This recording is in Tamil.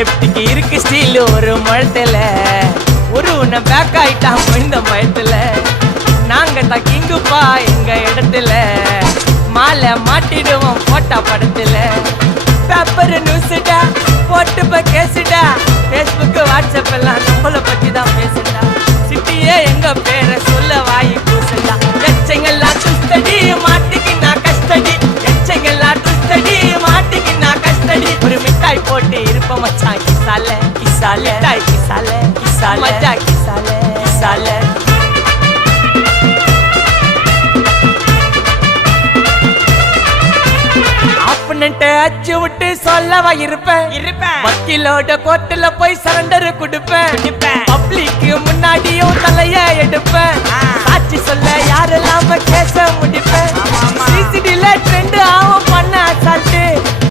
லெப்டிக்கு இருக்கு ஸ்டீல் ஒரு மழத்துல ஒரு உன்னை பேக் ஆயிட்டான் இந்த மயத்துல நாங்க தான் கிங்குப்பா எங்க இடத்துல மாலை மாட்டிடுவோம் போட்டா படத்துல பேப்பர் நியூஸ்டா போட்டு கேசுடா Facebook வாட்ஸ்அப் எல்லாம் நம்மள பத்தி தான் பேசுடா சிட்டியே எங்க பேரை சொல்ல வாய் பூசுடா எச்சங்கெல்லாம் துஸ்தடி மாட்டிக்கு நான் கஸ்டடி எச்சங்கெல்லாம் துஸ்தடி மாட்டிக்கு நான் கஸ்டடி ஒரு மிட்டாய் போட்டு இருப்ப மச்சான் கிசால கிசால மிட்டாய் கிசால கிசால மச்சா கிசால கிசால அச்சு விட்டு சொல்லவா இருப்பேன் வக்கீலோட கோர்ட்டுல போய் சரண்டர் கொடுப்பேன் பப்ளிக்கு முன்னாடியும் தலைய எடுப்பேன் சாட்சி சொல்ல யாரெல்லாம் கேச முடிப்பேன்